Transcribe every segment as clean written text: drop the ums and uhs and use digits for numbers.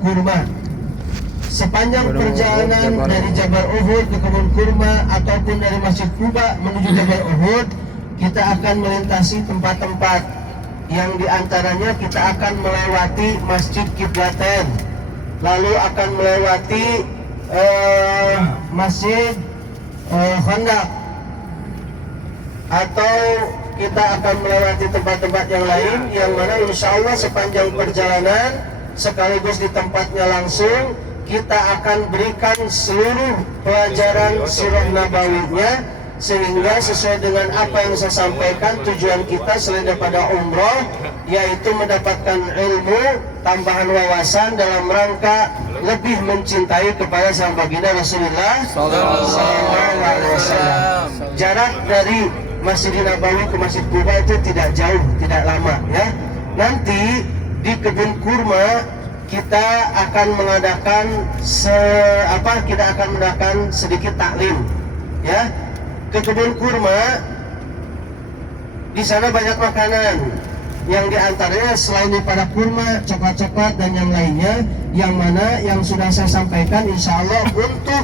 kurma. Sepanjang perjalanan dari Jabal Uhud ke kebun kurma ataupun dari Masjid Quba menuju Jabal Uhud, kita akan melintasi tempat-tempat yang diantaranya kita akan melewati Masjid Qiblatain, lalu akan melewati Masjid Khandaq, atau kita akan melewati tempat-tempat yang lain yang mana insya Allah sepanjang perjalanan sekaligus di tempatnya langsung kita akan berikan seluruh pelajaran sirah nabawinya, sehingga sesuai dengan apa yang saya sampaikan, tujuan kita selain daripada umroh yaitu mendapatkan ilmu, tambahan wawasan dalam rangka lebih mencintai kepada sang baginda Rasulullah sallallahu alaihi wasallam. Jarak dari Masjid Nabawi ke Masjid Quba itu tidak jauh, tidak lama ya. Nanti di kebun kurma kita akan mengadakan sedikit taklim ya. Ke kebun kurma di sana banyak makanan yang diantaranya selain daripada kurma, coklat-coklat dan yang lainnya, yang mana yang sudah saya sampaikan insya Allah untuk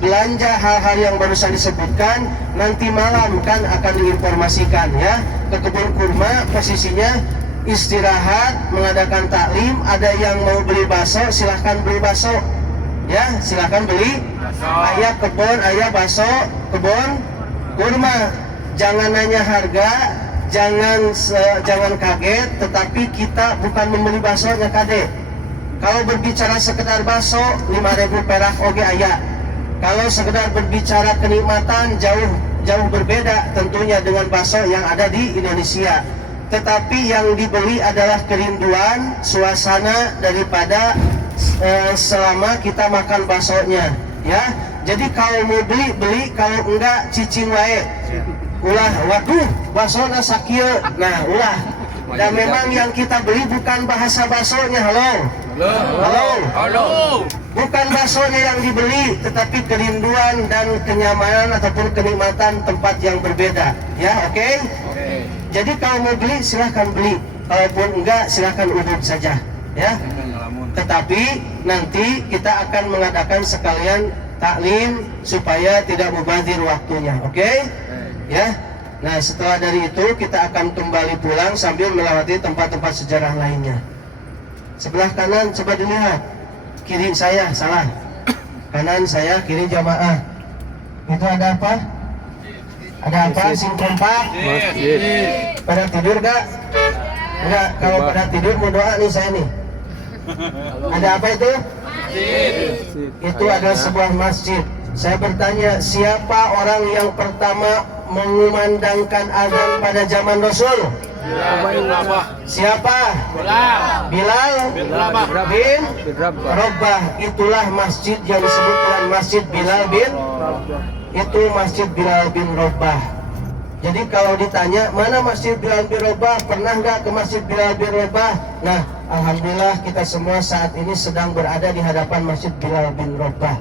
belanja hal-hal yang barusan disebutkan nanti malam kan akan diinformasikan ya. Ke kebun kurma posisinya istirahat, mengadakan taklim. Ada yang mau beli bakso silahkan beli bakso ya, silahkan beli. Ayah kebun, ayah bakso kebun kurma. Jangan nanya harga, jangan kaget, tetapi kita bukan membeli baksonya kade. Kalau berbicara sekedar bakso 5.000 perak oge ayah. Kalau sekedar berbicara kenikmatan jauh berbeda tentunya dengan bakso yang ada di Indonesia. Tetapi yang dibeli adalah kerinduan suasana daripada selama kita makan baksonya ya. Jadi kalau mau beli, kalau enggak cicing wae. Ulah waduh baksonya sakieu. Nah, ulah. Dan memang yang kita beli bukan bahasa baksonya. Halo. Bukan baksonya yang dibeli, tetapi kerinduan dan kenyamanan ataupun kenikmatan tempat yang berbeda ya, oke? Jadi kalau mau beli silahkan beli, kalaupun enggak silahkan uduk saja ya. Tetapi nanti kita akan mengadakan sekalian taklim supaya tidak mubazir waktunya, oke? Ya. Nah setelah dari itu kita akan kembali pulang sambil melewati tempat-tempat sejarah lainnya. Sebelah kanan coba dilihat, kiri saya salah, kanan saya, kiri jamaah. Itu ada apa? Ada apa? Sing kompak? Pada tidur gak? Enggak, kalau pada tidur mau doa nih saya nih. Ada apa itu? Itu adalah sebuah masjid. Saya bertanya, siapa orang yang pertama mengumandangkan azan pada zaman Rasul? Siapa? Bilal bin Rabah. Itulah masjid yang disebut dengan Masjid Bilal bin, itu Masjid Bilal bin Rabah. Jadi kalau ditanya mana Masjid Bilal bin Rabah, pernah nggak ke Masjid Bilal bin Rabah? Nah, alhamdulillah kita semua saat ini sedang berada di hadapan Masjid Bilal bin Rabah.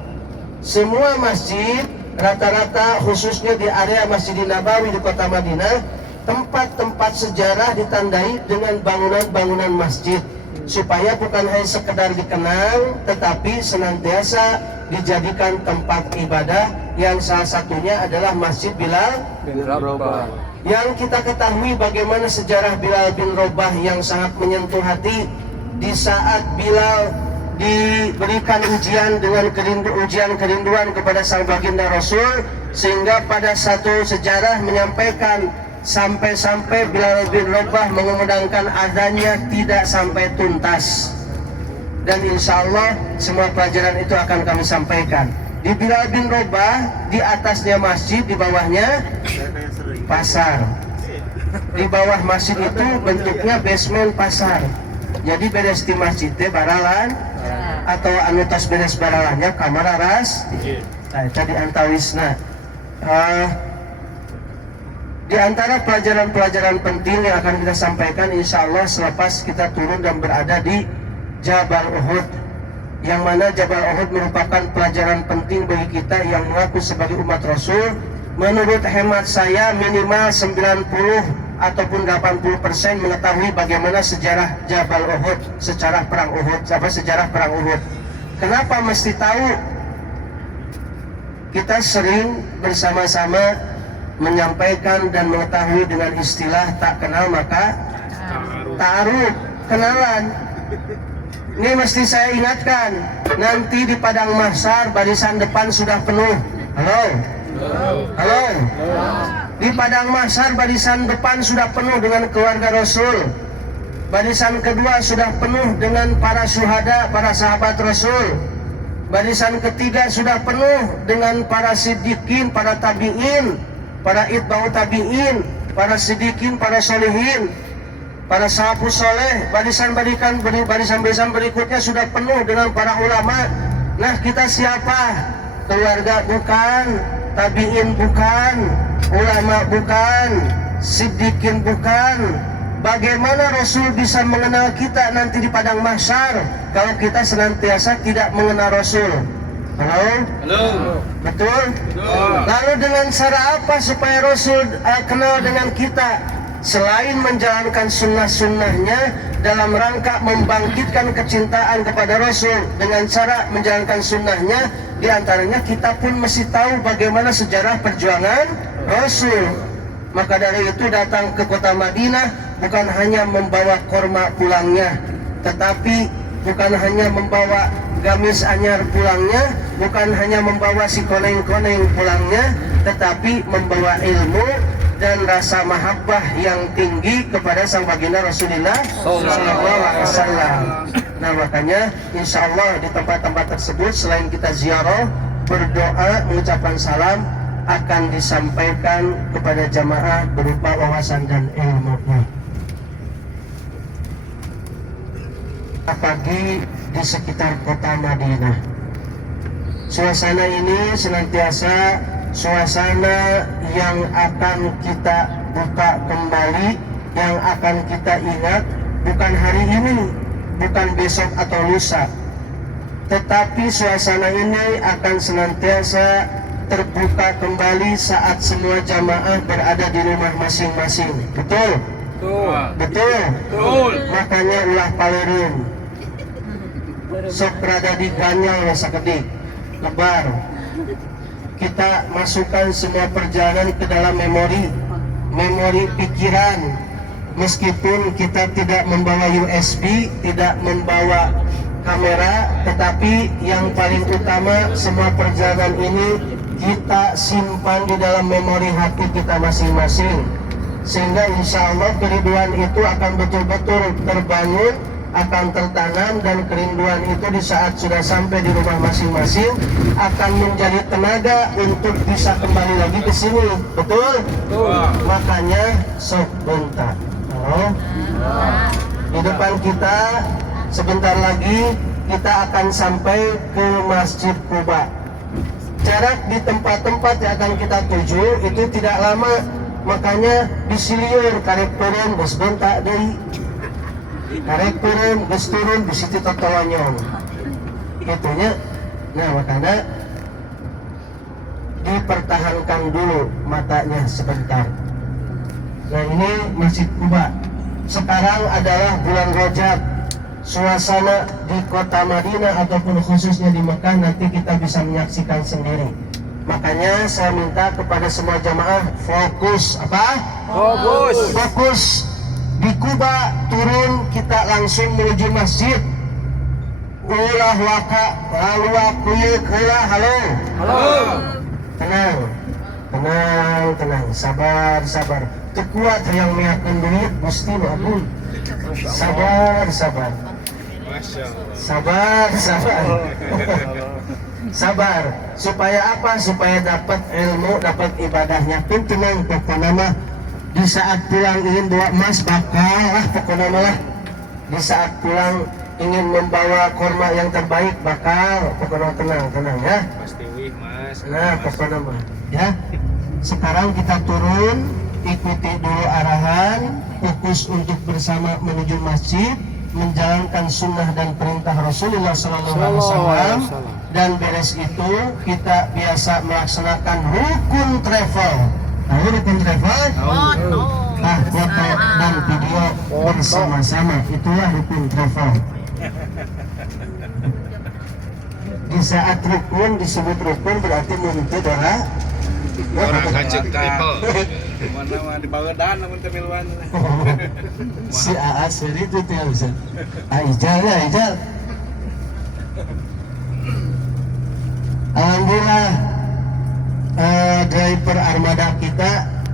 Semua masjid rata-rata khususnya di area Masjidin Nabawi di kota Madinah, tempat-tempat sejarah ditandai dengan bangunan-bangunan masjid supaya bukan hanya sekedar dikenang tetapi senantiasa dijadikan tempat ibadah, yang salah satunya adalah Masjid Bilal bin Rabah. Yang kita ketahui bagaimana sejarah Bilal bin Rabah yang sangat menyentuh hati di saat Bilal diberikan ujian dengan ujian kerinduan kepada sang baginda Rasul, sehingga pada satu sejarah menyampaikan sampai-sampai Bilal bin Rabah mengumandangkan azannya tidak sampai tuntas. Dan insya Allah semua pelajaran itu akan kami sampaikan. Di Bilal bin Rabah, di atasnya masjid, di bawahnya pasar. Di bawah masjid itu bentuknya basement pasar. Jadi beres di masjid teh baralan atau anu tos beres baralannya kamar aras. Nah, tadi antawisna. Di antara pelajaran-pelajaran penting yang akan kita sampaikan insya Allah selepas kita turun dan berada di Jabal Uhud, yang mana Jabal Uhud merupakan pelajaran penting bagi kita yang mengaku sebagai umat Rasul. Menurut hemat saya minimal 90 ataupun 80% mengetahui bagaimana sejarah Jabal Uhud, sejarah perang Uhud, sejarah perang Uhud. Kenapa mesti tahu? Kita sering bersama-sama menyampaikan dan mengetahui dengan istilah tak kenal maka ta'aruf, kenalan. Ini mesti saya ingatkan, nanti di padang mahsyar barisan depan sudah penuh. Halo? Halo? Di padang mahsyar barisan depan sudah penuh dengan keluarga Rasul. Barisan kedua sudah penuh dengan para syuhada, para sahabat Rasul. Barisan ketiga sudah penuh dengan para siddiqin, para tabi'in, para itba'u tabi'in, para siddiqin, para solihin, para sahabus soleh. Barisan berikutnya sudah penuh dengan para ulama. Nah, kita siapa? Keluarga bukan, tabi'in bukan, ulama bukan, siddiqin bukan. Bagaimana Rasul bisa mengenal kita nanti di padang mahsyar kalau kita senantiasa tidak mengenal Rasul? Halo? Halo. Betul? Betul. Lalu dengan cara apa supaya Rasul kenal dengan kita? Selain menjalankan sunnah-sunnahnya dalam rangka membangkitkan kecintaan kepada Rasul, dengan cara menjalankan sunnahnya, diantaranya kita pun mesti tahu bagaimana sejarah perjuangan Rasul. Maka dari itu datang ke kota Madinah bukan hanya membawa korma pulangnya, tetapi bukan hanya membawa gamis anyar pulangnya, bukan hanya membawa si koneng-koneng pulangnya, tetapi membawa ilmu dan rasa mahabbah yang tinggi kepada sang baginda Rasulullah SAW. Nah, makanya insya Allah di tempat-tempat tersebut selain kita ziarah, berdoa, mengucapkan salam, akan disampaikan kepada jamaah berupa wawasan dan ilmunya. Apalagi di sekitar kota Madinah, suasana ini senantiasa suasana yang akan kita buka kembali, yang akan kita ingat bukan hari ini, bukan besok atau lusa, tetapi suasana ini akan senantiasa terbuka kembali saat semua jamaah berada di rumah masing-masing. Betul? Betul? Betul. Makanya ulah palereun. Sok rada diganyal sakedik. Lebar. Kita masukkan semua perjalanan ke dalam memori pikiran. Meskipun kita tidak membawa USB, tidak membawa kamera, tetapi yang paling utama semua perjalanan ini kita simpan di dalam memori hati kita masing-masing, sehingga insya Allah kerinduan itu akan betul-betul terbangun, akan tertanam, dan kerinduan itu di saat sudah sampai di rumah masing-masing akan menjadi tenaga untuk bisa kembali lagi ke sini. Betul? Makanya sok bentar. Di depan kita sebentar lagi kita akan sampai ke Masjid Quba. Jarak di tempat-tempat yang akan kita tuju itu tidak lama, makanya disiliur karek turun geus bentak deui, karek turun geus turun di situ totolonyong gitunya. Nah, makanya dipertahankan dulu matanya sebentar. Nah, ini Masjid Quba. Sekarang adalah bulan Rajab. Suasana di kota Madinah ataupun khususnya di Mekah nanti kita bisa menyaksikan sendiri. Makanya saya minta kepada semua jamaah fokus apa? Fokus di Quba, turun kita langsung menuju masjid. Ulah waka lalu akuyeuk heula. Halo. Tenang, sabar. Teu kuat yang miakeun duit Gusti Agung. Sabar. Supaya apa? Supaya dapat ilmu, dapat ibadahnya. Pun tenang, pokoknya mah di saat pulang ingin bawa emas bakal lah, pokoknya mah di saat pulang ingin membawa korma yang terbaik bakal, pokoknya tenang ya. Pasti wih mas. Nah, pokoknya mah ya. Sekarang kita turun, ikuti dulu arahan, fokus untuk bersama menuju masjid, menjalankan sunnah dan perintah Rasulullah SAW, dan beres itu kita biasa melaksanakan rukun travel. Tahu rukun travel? foto dan video bersama-sama. Itulah rukun travel. Di saat rukun disebut rukun berarti muntah orang kacek travel. Mana mah di Bawedan namun temiluan. Si AA seri itu ya Ustaz. Ijal ya Ijal. Alhamdulillah driver armada kita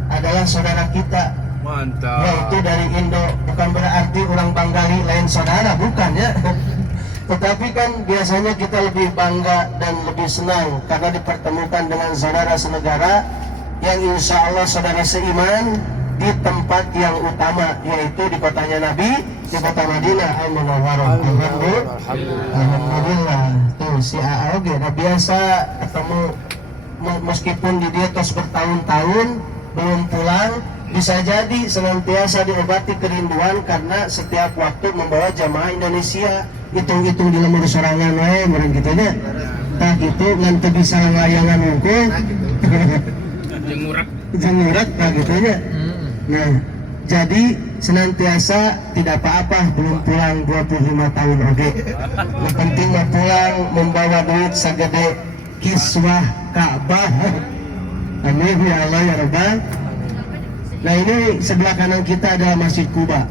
adalah saudara kita. Mantap. Yaitu dari Indo. Bukan berarti orang Banggali lain saudara, bukan ya. Tetapi kan biasanya kita lebih bangga dan lebih senang karena dipertemukan dengan saudara senegara yang insya Allah saudara seiman di tempat yang utama, yaitu di kotanya Nabi, di kota Madinah Al-Munawwarah. Alhamdulillah. Tuh si AA oke, udah biasa ketemu meskipun di dia tos bertahun-tahun belum pulang, bisa jadi senantiasa diobati kerinduan karena setiap waktu membawa jamaah Indonesia. Hitung-hitung di lemur sorangan wae meureun kitu nya. Tah kitu ngan teu bisa ngelayangan unggul. Jengurak tah kitu nya. Nah, jadi senantiasa tidak apa-apa belum pulang 25 tahun oke. Yang penting mah pulang membawa duit sagede kiswah Ka'bah. Amin ya Allah ya Rabbal. Nah, ini sebelah kanan kita adalah Masjid Quba.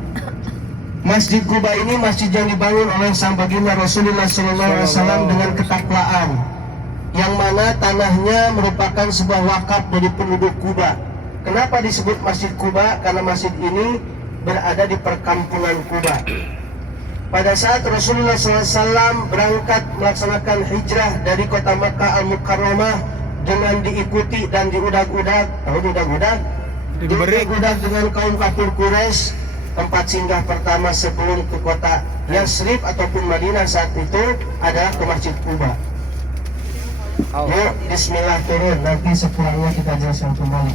Masjid Quba ini masjid yang dibangun oleh sang baginda Rasulullah SAW dengan ketakwaan, yang mana tanahnya merupakan sebuah wakaf dari penduduk Quba. Kenapa disebut Masjid Quba? Karena masjid ini berada di perkampungan Quba. Pada saat Rasulullah SAW berangkat melaksanakan hijrah dari kota Makkah Al-Mukarramah dengan diikuti dan diudag-udag, diudag dengan kaum kafir Quraisy. Tempat singgah pertama sebelum ke kota Yasrib ataupun Madinah saat itu adalah ke Masjid Quba. Yuk, bismillah turun, nanti sepulangnya kita jelaskan kembali.